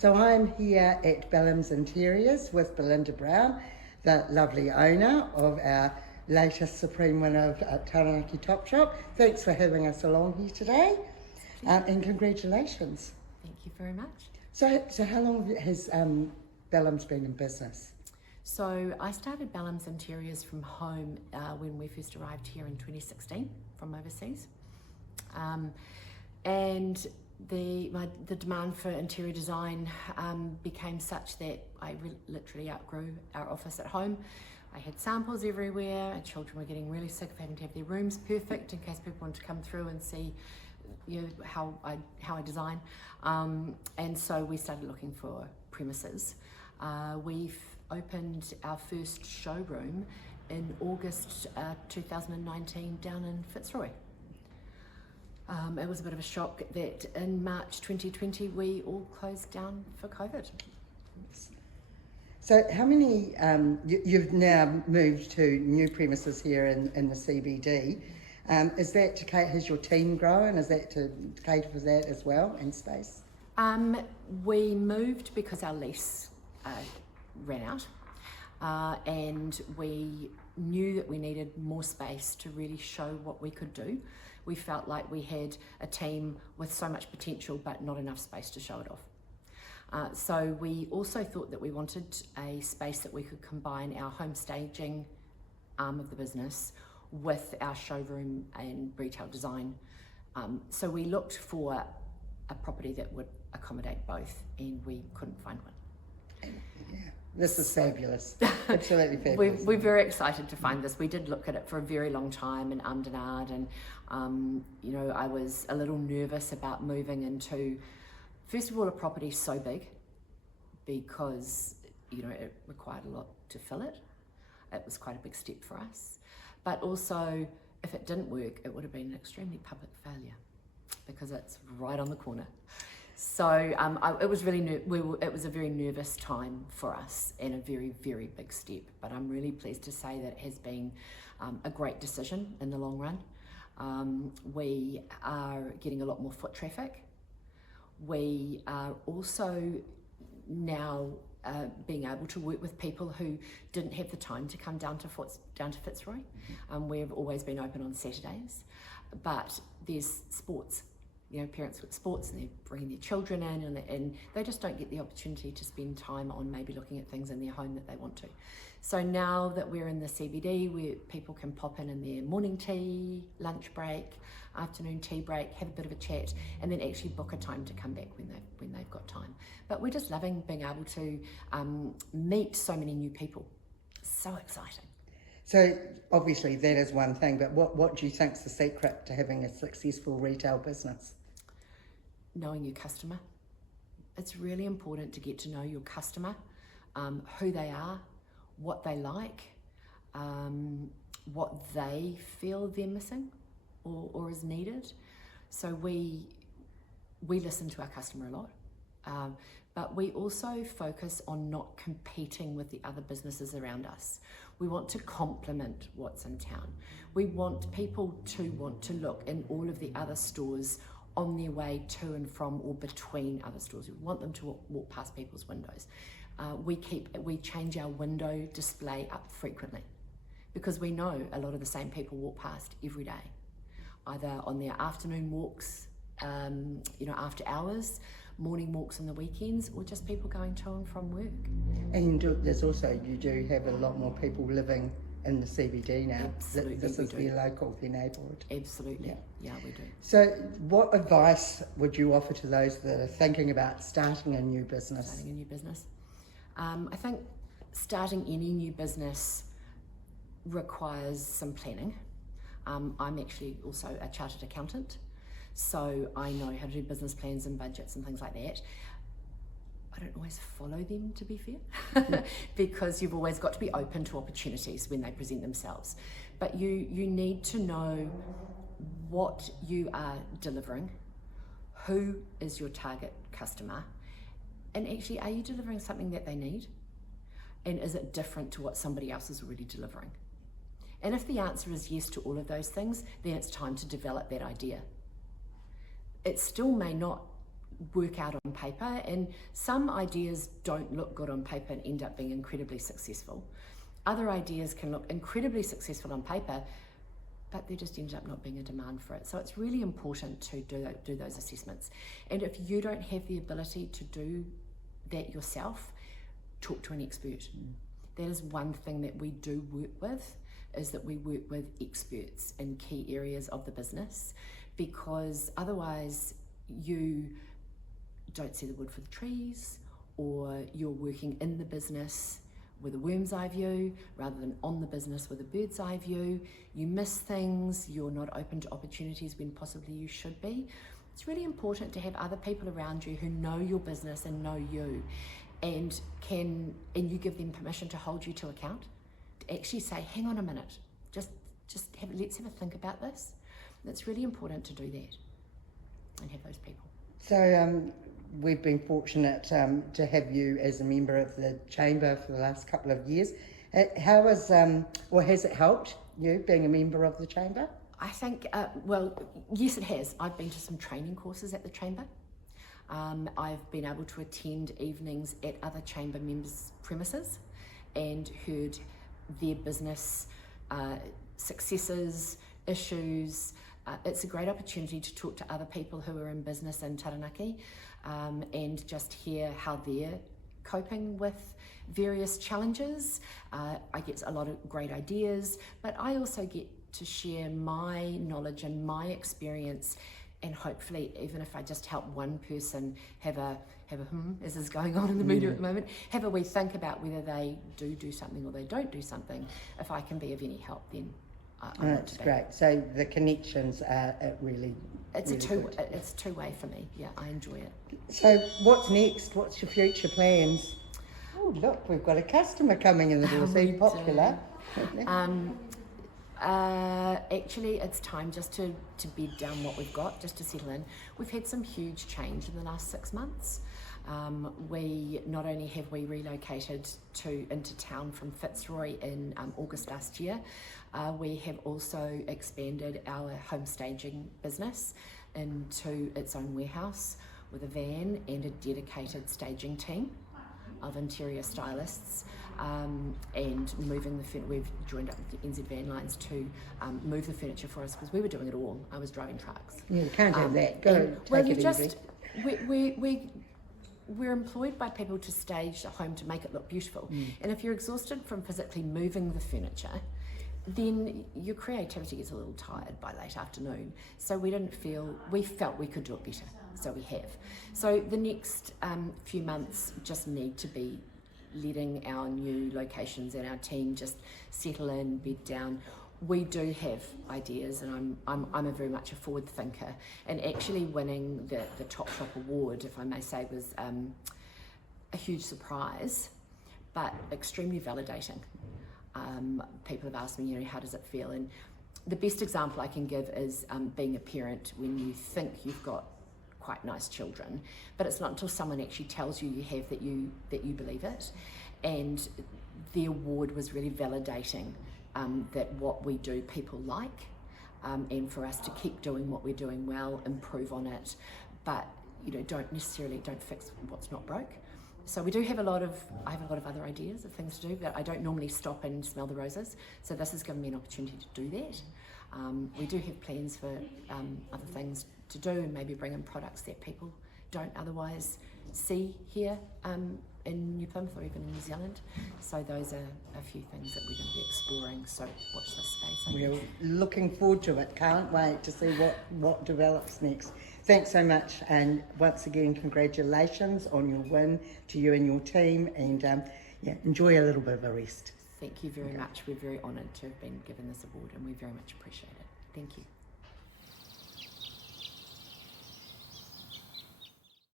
So I'm here at Belhams Interiors with Belinda Brown, the lovely owner of our latest Supreme winner of Taranaki Top Shop. Thanks for having us along here today, and congratulations. Thank you very much. So how long has Belhams been in business? So I started Belhams Interiors from home when we first arrived here in 2016 from overseas. And the demand for interior design became such that I literally outgrew our office at home. I had samples everywhere, and children were getting really sick of having to have their rooms perfect in case people wanted to come through and see, you know, how I design. And so we started looking for premises. We've opened our first showroom in August 2019 down in Fitzroy. It was a bit of a shock that in March 2020 we all closed down for COVID. So how many, you've now moved to new premises here in the CBD. Is that to cater, has your team grown? Is that to cater for that as well in space? We moved because our lease ran out, and we knew that we needed more space to really show what we could do. We felt like we had a team with so much potential but not enough space to show it off. So we also thought that we wanted a space that we could combine our home staging arm of the business with our showroom and retail design. So we looked for a property that would accommodate both, and we couldn't find one. Yeah, this is fabulous. Absolutely fabulous. We're very excited to find this. We did look at it for a very long time and ummed and ahed, and you know, I was a little nervous about moving into, first of all, a property so big, because you know it required a lot to fill it. It was quite a big step for us, but also if it didn't work, it would have been an extremely public failure because it's right on the corner. So it was really it was a very nervous time for us and a very, very big step. But I'm really pleased to say that it has been a great decision in the long run. We are getting a lot more foot traffic. We are also now being able to work with people who didn't have the time to come down to Fitzroy. We've always been open on Saturdays, but there's sports. You know, parents with sports and they're bringing their children in, and they just don't get the opportunity to spend time on maybe looking at things in their home that they want to. So now that we're in the CBD, where people can pop in their morning tea, lunch break, afternoon tea break, have a bit of a chat, and then actually book a time to come back when they've got time. But we're just loving being able to meet so many new people. So exciting. So obviously that is one thing, but what do you think is the secret to having a successful retail business? Knowing your customer. It's really important to get to know your customer, who they are, what they like, what they feel they're missing or is needed. So we listen to our customer a lot, but we also focus on not competing with the other businesses around us. We want to complement what's in town. We want people to want to look in all of the other stores on their way to and from or between other stores. We want them to walk past people's windows. We change our window display up frequently because we know a lot of the same people walk past every day, either on their afternoon walks, you know, after hours, morning walks on the weekends, or just people going to and from work. And there's also, you do have a lot more people living in the CBD now. Absolutely, this is their local, their neighbourhood. Absolutely, yeah, we do. So what advice would you offer to those that are thinking about starting a new business? I think starting any new business requires some planning. I'm actually also a chartered accountant, so I know how to do business plans and budgets and things like that. I don't always follow them, to be fair, because you've always got to be open to opportunities when they present themselves. But you need to know what you are delivering, who is your target customer, and actually, are you delivering something that they need? And is it different to what somebody else is already delivering? And if the answer is yes to all of those things, then it's time to develop that idea. It still may not work out on paper, and some ideas don't look good on paper and end up being incredibly successful. Other ideas can look incredibly successful on paper, but there just ends up not being a demand for it. So it's really important to do those assessments. And if you don't have the ability to do that yourself, talk to an expert. That is one thing that we do work with, is that we work with experts in key areas of the business, because otherwise you don't see the wood for the trees, or you're working in the business with a worm's eye view rather than on the business with a bird's eye view. You miss things, you're not open to opportunities when possibly you should be. It's really important to have other people around you who know your business and know you, and you give them permission to hold you to account, to actually say, hang on a minute, let's have a think about this. It's really important to do that and have those people. So we've been fortunate to have you as a member of the Chamber for the last couple of years. How has it helped you being a member of the Chamber? I think, yes, it has. I've been to some training courses at the Chamber. I've been able to attend evenings at other Chamber members' premises and heard their business successes, issues. It's a great opportunity to talk to other people who are in business in Taranaki and just hear how they're coping with various challenges. I get a lot of great ideas, but I also get to share my knowledge and my experience, and hopefully, even if I just help one person have a as is going on in the media at the moment, have a wee think about whether they do something or they don't do something. If I can be of any help, then That's great. So the connections are really. It's really it's two-way for me. Yeah, I enjoy it. So what's next? What's your future plans? Oh, look, we've got a customer coming in the door. So popular. Actually, it's time just to bed down what we've got, just to settle in. We've had some huge change in the last 6 months. We not only have we relocated into town from Fitzroy in August last year, we have also expanded our home staging business into its own warehouse with a van and a dedicated staging team of interior stylists, and moving we've joined up with the NZ Van Lines to move the furniture for us, because we were doing it all. I was driving trucks. Yeah, you can't have that. We're employed by people to stage the home to make it look beautiful. And if you're exhausted from physically moving the furniture, then your creativity gets a little tired by late afternoon. So we felt we could do it better. So we have. So the next few months just need to be letting our new locations and our team just settle in, bed down. We do have ideas, and I'm a very much a forward thinker. And actually winning the Top Shop Award, if I may say, was a huge surprise, but extremely validating. People have asked me, how does it feel? And the best example I can give is being a parent when you think you've got quite nice children, but it's not until someone actually tells you have that you believe it. And the award was really validating that what we do people like, and for us to keep doing what we're doing well, improve on it, but don't fix what's not broke. So we do have I have a lot of other ideas of things to do, but I don't normally stop and smell the roses. So this has given me an opportunity to do that. We do have plans for other things to do, and maybe bring in products that people don't otherwise see here in New Plymouth or even in New Zealand. So those are a few things that we're going to be exploring. So watch this space. We're looking forward to it. Can't wait to see what develops next. Thanks so much, and once again, congratulations on your win to you and your team, and enjoy a little bit of a rest. Thank you very much. We're very honoured to have been given this award, and we very much appreciate it. Thank you.